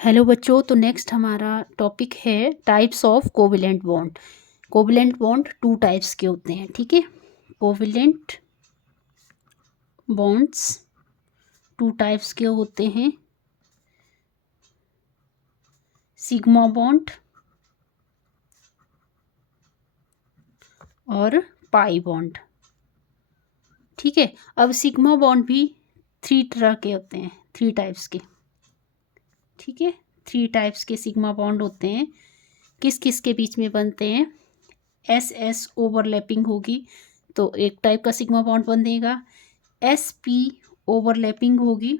Hello बच्चों, तो next हमारा टॉपिक है types of covalent bond. Covalent bond two types के होते हैं, ठीक है। कोवेलेंट बॉन्ड्स टू टाइप्स के होते हैं, सिग्मा बॉन्ड और पाई बॉन्ड, ठीक है। अब सिग्मा बॉन्ड भी थ्री तरह के होते हैं, थ्री टाइप्स के, ठीक है। थ्री टाइप्स के सिग्मा बॉन्ड होते हैं। किस किस के बीच में बनते हैं? एस एस ओवरलैपिंग होगी तो एक टाइप का सिग्मा बॉन्ड बनेगा। एस पी ओवरलैपिंग होगी,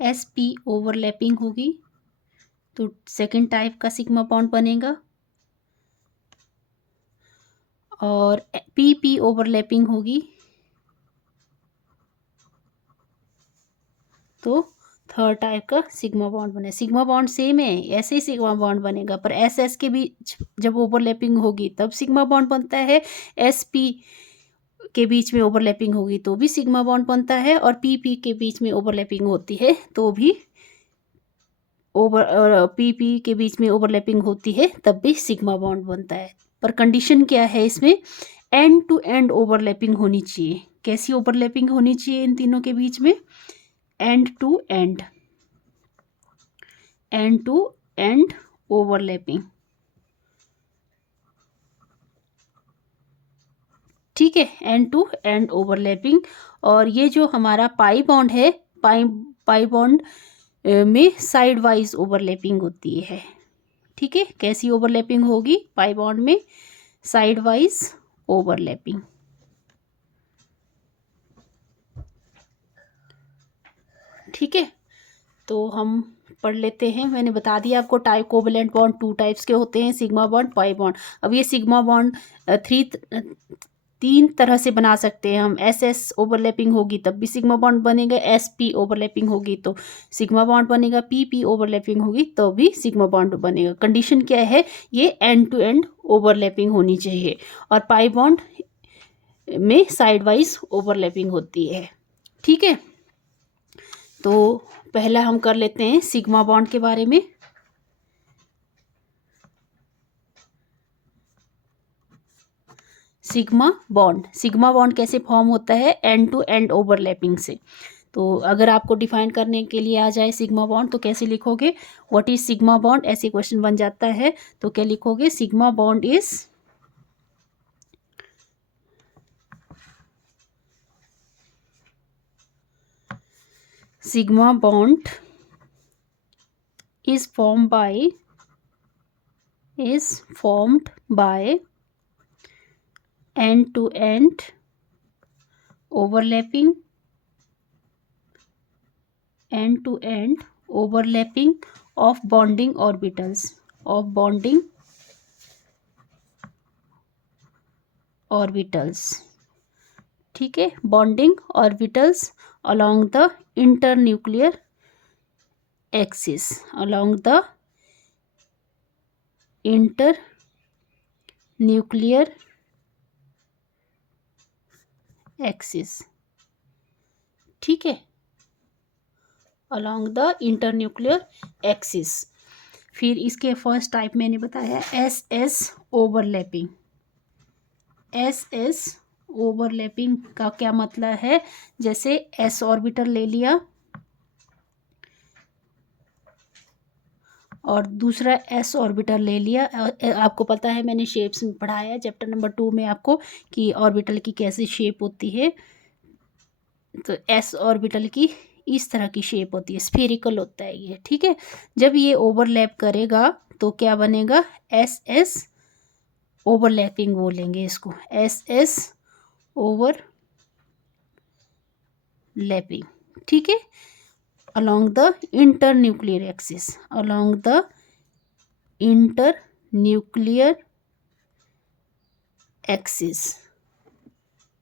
एस पी ओवरलैपिंग होगी तो सेकेंड टाइप का सिग्मा बॉन्ड बनेगा। और पी पी ओवरलैपिंग होगी तो थर्ड टाइप का सिग्मा बॉन्ड बने। सिग्मा बॉन्ड सेम है, ऐसे ही सिग्मा बॉन्ड बनेगा, पर एस एस के बीच जब ओवरलैपिंग होगी तब सिग्मा बॉन्ड बनता है। एस पी के बीच में ओवरलैपिंग होगी तो भी सिग्मा बॉन्ड बनता है, और पी पी के बीच में ओवरलैपिंग होती है तो भी पी पी के बीच में ओवरलैपिंग होती है तब भी सिग्मा बॉन्ड बनता है। पर कंडीशन क्या है इसमें? एंड टू एंड ओवरलैपिंग होनी चाहिए। कैसी ओवरलैपिंग होनी चाहिए इन तीनों के बीच में? End to end, end to end overlapping, ठीक है। End to end overlapping. और ये जो हमारा पाई बॉन्ड है, पाई बॉन्ड में साइड वाइज ओवरलैपिंग होती है, ठीक है। कैसी ओवरलैपिंग होगी पाई बॉन्ड में? साइड वाइज ओवरलैपिंग, ठीक है। तो हम पढ़ लेते हैं। मैंने बता दिया आपको type covalent bond two types के होते हैं, सिग्मा बॉन्ड, पाई बॉन्ड। अब ये सिग्मा बॉन्ड तीन तरह से बना सकते हैं हम। एस एस ओवरलैपिंग होगी तब भी सिग्मा बॉन्ड बनेगा, एस पी ओवरलैपिंग होगी तो सिग्मा बॉन्ड बनेगा, पी पी ओवरलैपिंग होगी तो भी सिग्मा बॉन्ड बनेगा। कंडीशन क्या है? ये एंड टू एंड ओवरलैपिंग होनी चाहिए, और पाई बॉन्ड में साइड वाइज ओवरलैपिंग होती है, ठीक है। तो पहला हम कर लेते हैं सिग्मा बॉन्ड के बारे में। सिग्मा बॉन्ड कैसे फॉर्म होता है? एंड टू एंड ओवरलैपिंग से। तो अगर आपको डिफाइन करने के लिए आ जाए सिग्मा बॉन्ड तो कैसे लिखोगे? What is sigma bond? ऐसे क्वेश्चन बन जाता है तो क्या लिखोगे? Sigma bond is sigma bond is formed by end to end overlapping of bonding orbitals, ठीक है। Bonding orbitals along the internuclear axis, ठीक है, along the internuclear axis। फिर इसके फर्स्ट टाइप मैंने बताया S S overlapping. S S overlapping का क्या मतलब है? जैसे एस ऑर्बिटल ले लिया और दूसरा एस ऑर्बिटल ले लिया। आपको पता है मैंने शेप्स में पढ़ाया चैप्टर नंबर 2 में आपको कि ऑर्बिटल की कैसी शेप होती है। तो एस ऑर्बिटल की इस तरह की शेप होती है, स्फेरिकल होता है ये, ठीक है। जब ये ओवरलैप करेगा तो क्या बनेगा? एस एस ओवरलैपिंग बोलेंगे इसको, एस एस ओवरलैपिंग, ठीक है। along the internuclear axis,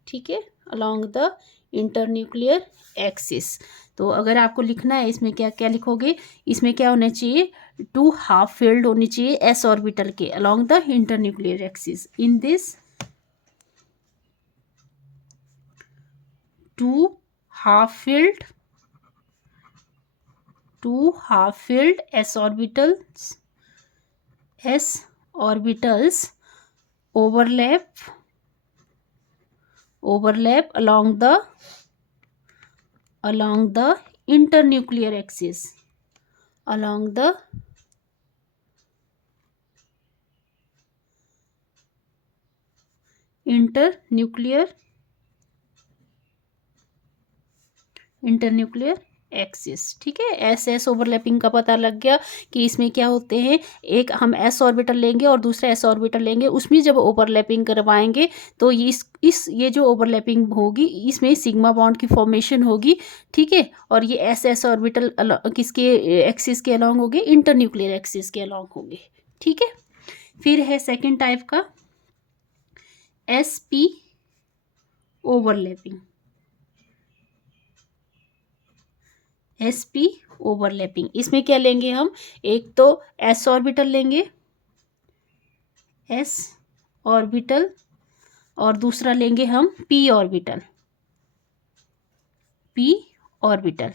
ठीक है, along the internuclear axis। तो अगर आपको लिखना है इसमें क्या क्या लिखोगे? इसमें क्या होना चाहिए? टू हाफ फील्ड होनी चाहिए एस ऑर्बिटल के along the internuclear axis। In this two half filled two half-filled s orbitals overlap along the internuclear axis, along the internuclear axis. ठीक है, एस एस ओवरलैपिंग का पता लग गया कि इसमें क्या होते हैं। एक हम एस ऑर्बिटल लेंगे और दूसरा एस ऑर्बिटल लेंगे, उसमें जब ओवरलैपिंग करवाएंगे तो ये जो ओवरलैपिंग होगी इसमें सिग्मा बॉन्ड की फॉर्मेशन होगी। ठीक है, और ये एस एस ऑर्बिटल किसके एक्सिस के अलॉन्ग होंगे, इंटरन्यूक्लियर एक्सिस के अलॉन्ग होंगे। ठीक है, फिर है सेकेंड टाइप का S P overlapping. S P overlapping, इसमें क्या लेंगे हम, एक तो एस ऑर्बिटल लेंगे, एस ऑर्बिटल, और दूसरा लेंगे हम पी ऑर्बिटल, पी ऑर्बिटल।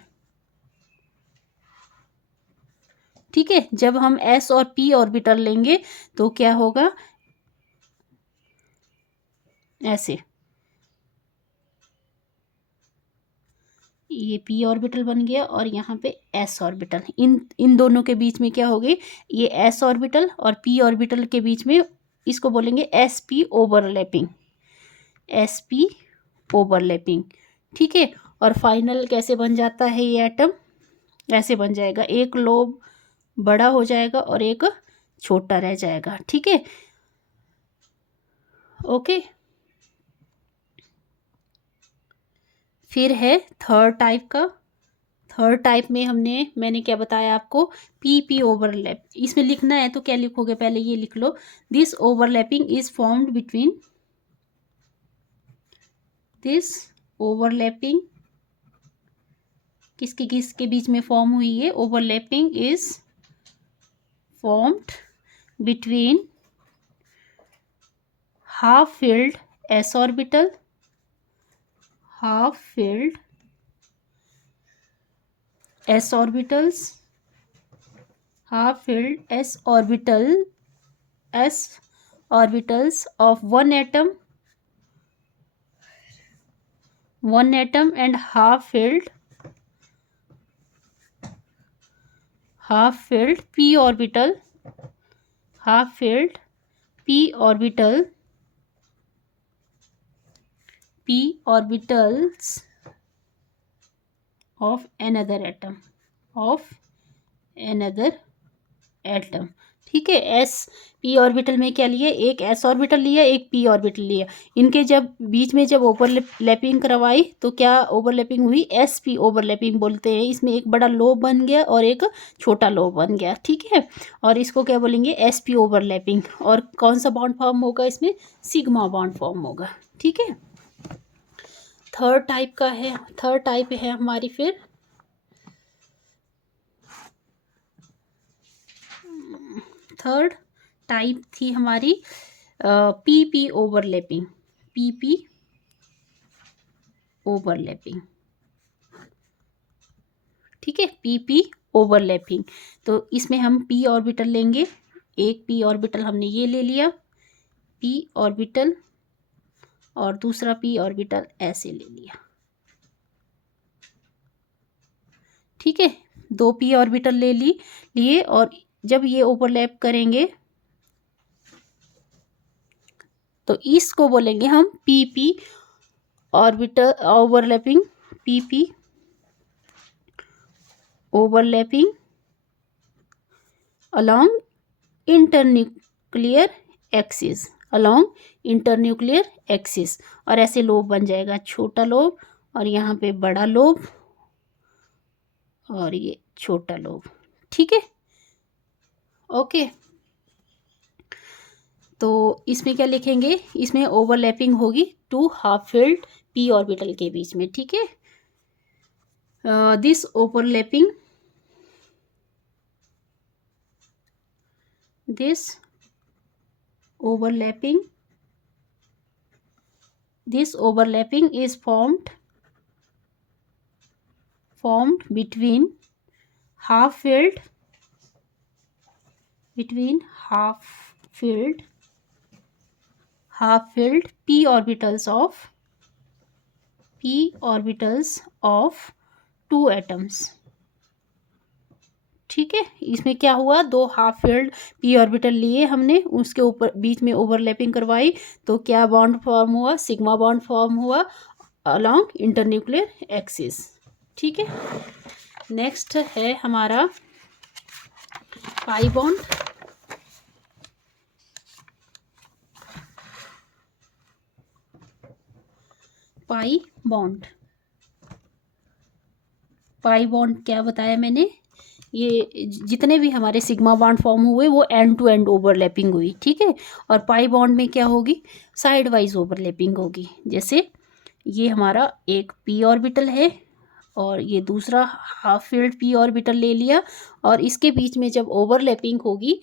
ठीक है, जब हम एस और पी ऑर्बिटल लेंगे तो क्या होगा, ऐसे ये पी ऑर्बिटल बन गया और यहाँ पे एस ऑर्बिटल, इन दोनों के बीच में क्या हो गई, ये एस ऑर्बिटल और पी ऑर्बिटल के बीच में इसको बोलेंगे S P overlapping, S P overlapping. ठीक है, और फाइनल कैसे बन जाता है ये एटम, ऐसे बन जाएगा, एक लोब बड़ा हो जाएगा और एक छोटा रह जाएगा। ठीक है, ओके। फिर है थर्ड टाइप का, थर्ड टाइप में मैंने क्या बताया आपको, पी पी ओवरलैप। इसमें लिखना है तो क्या लिखोगे, पहले ये लिख लो, this overlapping is formed between, this overlapping किसके बीच में फॉर्म हुई है, overlapping is formed between half filled S orbital, half filled s orbitals, half filled s orbitals of one atom and half filled p orbital, half filled p orbitals of another atom। ठीक है, S P orbital में क्या लिए, एक S orbital लिया, एक P orbital लिया, इनके जब बीच में जब ओवरलैपिंग करवाई तो क्या ओवरलैपिंग हुई, एस पी ओवरलैपिंग बोलते हैं। इसमें एक बड़ा लोब बन गया और एक छोटा लोब बन गया। ठीक है, और इसको क्या बोलेंगे, एस पी ओवरलैपिंग। और कौन सा बॉन्ड फॉर्म होगा इसमें, सिग्मा बॉन्ड फॉर्म होगा। ठीक है, थर्ड टाइप है हमारी, फिर थर्ड टाइप थी हमारी P P overlapping, P P overlapping. ठीक है, पी पी ओवरलैपिंग, तो इसमें हम पी ऑर्बिटल लेंगे, एक पी ऑर्बिटल हमने ये ले लिया, पी ऑर्बिटल, और दूसरा पी ऑर्बिटल ऐसे ले लिया। ठीक है, दो पी ऑर्बिटल लिए, और जब ये ओवरलैप करेंगे तो इसको बोलेंगे हम P P orbital overlapping, P P overlapping along internuclear axis, along internuclear axis. और ऐसे लोब बन जाएगा, छोटा लोब और यहाँ पे बड़ा लोब और ये छोटा लोब। ठीक है, ओके। तो इसमें क्या लिखेंगे, इसमें ओवरलैपिंग होगी two half filled p orbital के बीच में। ठीक है, this overlapping is formed between half filled between half filled p orbitals of two atoms। ठीक है, इसमें क्या हुआ, दो हाफ फिल्ड पी ऑर्बिटल लिए हमने, उसके ऊपर बीच में ओवरलैपिंग करवाई, तो क्या बॉन्ड फॉर्म हुआ, सिग्मा बॉन्ड फॉर्म हुआ अलोंग इंटरन्यूक्लियर एक्सिस। ठीक है, नेक्स्ट है हमारा पाई बॉन्ड। पाई बॉन्ड क्या बताया मैंने, ये जितने भी हमारे सिग्मा बॉन्ड फॉर्म हुए वो एंड टू एंड ओवरलैपिंग हुई। ठीक है, और पाई बॉन्ड में क्या होगी, साइड वाइज ओवरलैपिंग होगी। जैसे ये हमारा एक पी ऑर्बिटल है और ये दूसरा हाफ फील्ड पी ऑर्बिटल ले लिया, और इसके बीच में जब ओवरलैपिंग होगी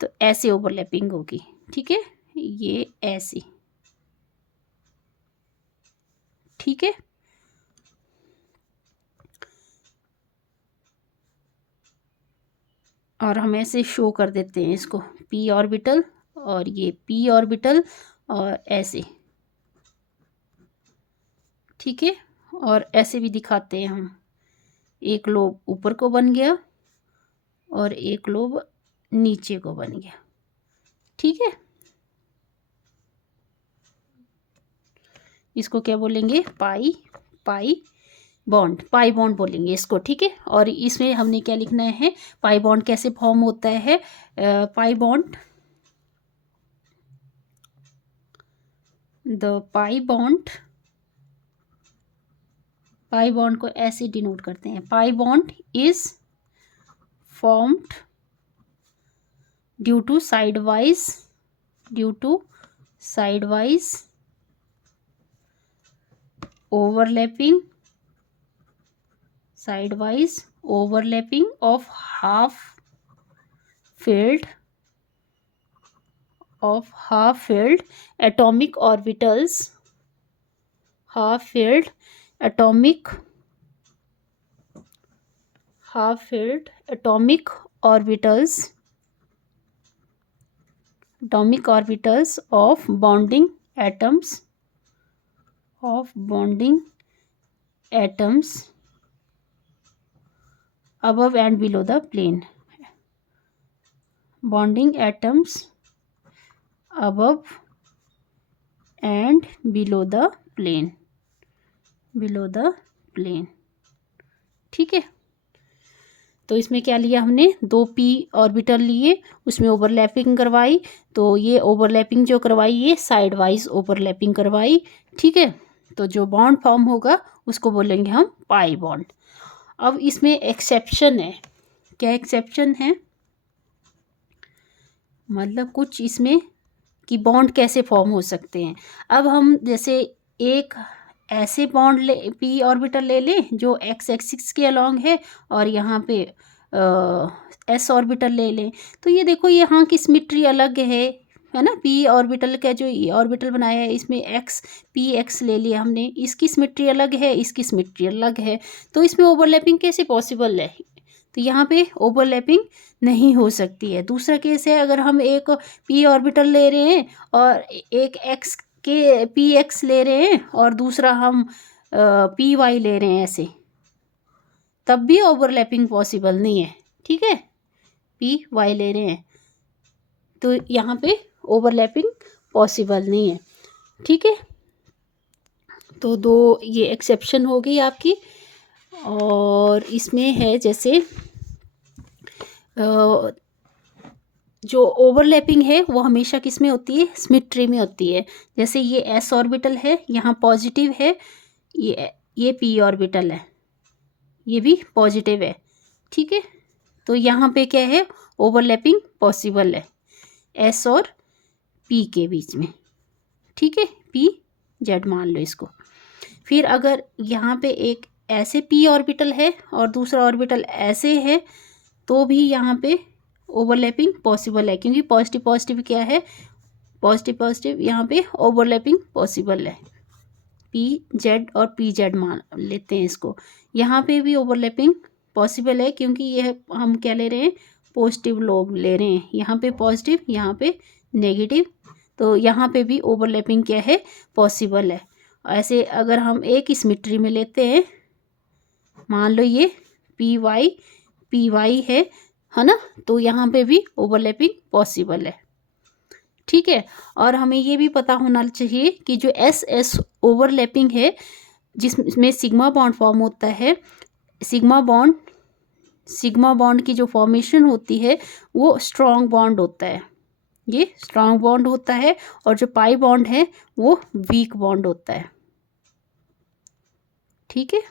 तो ऐसे ओवरलैपिंग होगी। ठीक है, ये ऐसे। ठीक है, और हम ऐसे शो कर देते हैं इसको, पी ऑर्बिटल और ये पी ऑर्बिटल और ऐसे। ठीक है, और ऐसे भी दिखाते हैं हम, एक लोब ऊपर को बन गया और एक लोब नीचे को बन गया। ठीक है, इसको क्या बोलेंगे, पाई बॉन्ड बोलेंगे इसको। ठीक है, और इसमें हमने क्या लिखना है, पाई बॉन्ड कैसे फॉर्म होता है, pi bond, the pi bond को ऐसे डिनोट करते हैं, pi bond is formed due to side wise overlapping of half filled atomic orbitals of bonding atoms above and below the plane, bonding atoms above and below the plane। ठीक है, तो इसमें क्या लिया हमने, दो पी ऑर्बिटल लिए, उसमें ओवरलैपिंग करवाई, तो ये ओवरलैपिंग जो करवाई ये साइड वाइज ओवरलैपिंग करवाई। ठीक है, तो जो बॉन्ड फॉर्म होगा उसको बोलेंगे हम पाई बॉन्ड। अब इसमें एक्सेप्शन है, क्या एक्सेप्शन है, मतलब कुछ इसमें कि बॉन्ड कैसे फॉर्म हो सकते हैं। अब हम जैसे एक ऐसे बॉन्ड पी ऑर्बिटल ले लें जो एक्स एक्सिस के अलोंग है, और यहाँ पे एस ऑर्बिटल ले लें, तो ये देखो यहाँ की सिमेट्री अलग है ना, पी ऑर्बिटल का जो ऑर्बिटल बनाया है इसमें पी एक्स ले लिया हमने, इसकी सिमेट्री अलग है, इसकी सिमेट्री अलग है, तो इसमें ओवरलैपिंग कैसे पॉसिबल है, तो यहाँ पे ओवरलैपिंग नहीं हो सकती है। दूसरा केस है, अगर हम एक पी ऑर्बिटल ले रहे हैं और एक एक्स के पी एक्स ले रहे हैं और दूसरा हम पी वाई ले रहे हैं ऐसे, तब भी ओवरलैपिंग पॉसिबल नहीं है। ठीक है, पी वाई ले रहे हैं तो यहाँ पे ओवरलैपिंग पॉसिबल नहीं है। ठीक है, तो दो ये एक्सेप्शन हो गई आपकी। और इसमें है जैसे जो ओवरलैपिंग है वो हमेशा किस में होती है, सिमेट्री में होती है। जैसे ये एस ऑर्बिटल है, यहाँ पॉजिटिव है, ये पी ऑर्बिटल है, ये भी पॉजिटिव है। ठीक है, तो यहाँ पे क्या है, ओवरलैपिंग पॉसिबल है एस और पी के बीच में। ठीक है, पी जेड मान लो इसको। फिर अगर यहाँ पे एक ऐसे पी ऑर्बिटल है और दूसरा ऑर्बिटल ऐसे है, तो भी यहाँ पे ओवरलैपिंग पॉसिबल है, क्योंकि पॉजिटिव क्या है, पॉजिटिव यहाँ पे ओवरलैपिंग पॉसिबल है। पी जेड और पी जेड मान लेते हैं इसको, यहाँ पे भी ओवरलैपिंग पॉसिबल है क्योंकि यह हम क्या ले रहे हैं, पॉजिटिव लोब ले रहे हैं, यहाँ पे पॉजिटिव, यहाँ पे नेगेटिव, तो यहाँ पे भी ओवरलैपिंग क्या है, पॉसिबल है। ऐसे अगर हम एक सिमेट्री में लेते हैं, मान लो ये पी वाई है ना, तो यहाँ पे भी ओवरलैपिंग पॉसिबल है। ठीक है, और हमें ये भी पता होना चाहिए कि जो एस एस ओवरलैपिंग है जिसमें सिग्मा बॉन्ड फॉर्म होता है, सिग्मा बॉन्ड की जो फॉर्मेशन होती है वो स्ट्रॉन्ग बॉन्ड होता है, ये स्ट्रॉन्ग बॉन्ड होता है, और जो पाई बॉन्ड है वो वीक बॉन्ड होता है। ठीक है,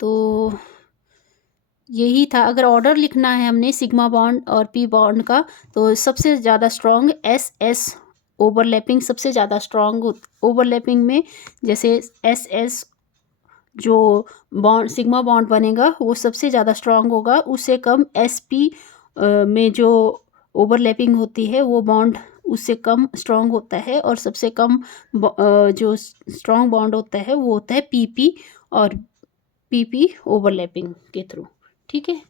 तो यही था। अगर ऑर्डर लिखना है हमने सिग्मा बॉन्ड और पी बॉन्ड का, तो सबसे ज़्यादा स्ट्रॉन्ग एस एस ओवरलैपिंग सबसे ज़्यादा स्ट्रॉन्ग ओवरलैपिंग में, जैसे एस एस जो बॉन्ड सिग्मा बॉन्ड बनेगा वो सबसे ज़्यादा स्ट्रॉन्ग होगा, उससे कम एस पी में जो ओवरलैपिंग होती है वो बॉन्ड उससे कम स्ट्रॉन्ग होता है, और सबसे कम जो स्ट्रॉन्ग बॉन्ड होता है वो होता है पीपी और पीपी ओवरलैपिंग के थ्रू। ठीक है,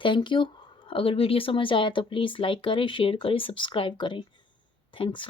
थैंक यू। अगर वीडियो समझ आया तो प्लीज़ लाइक करें, शेयर करें, सब्सक्राइब करें। थैंक्स।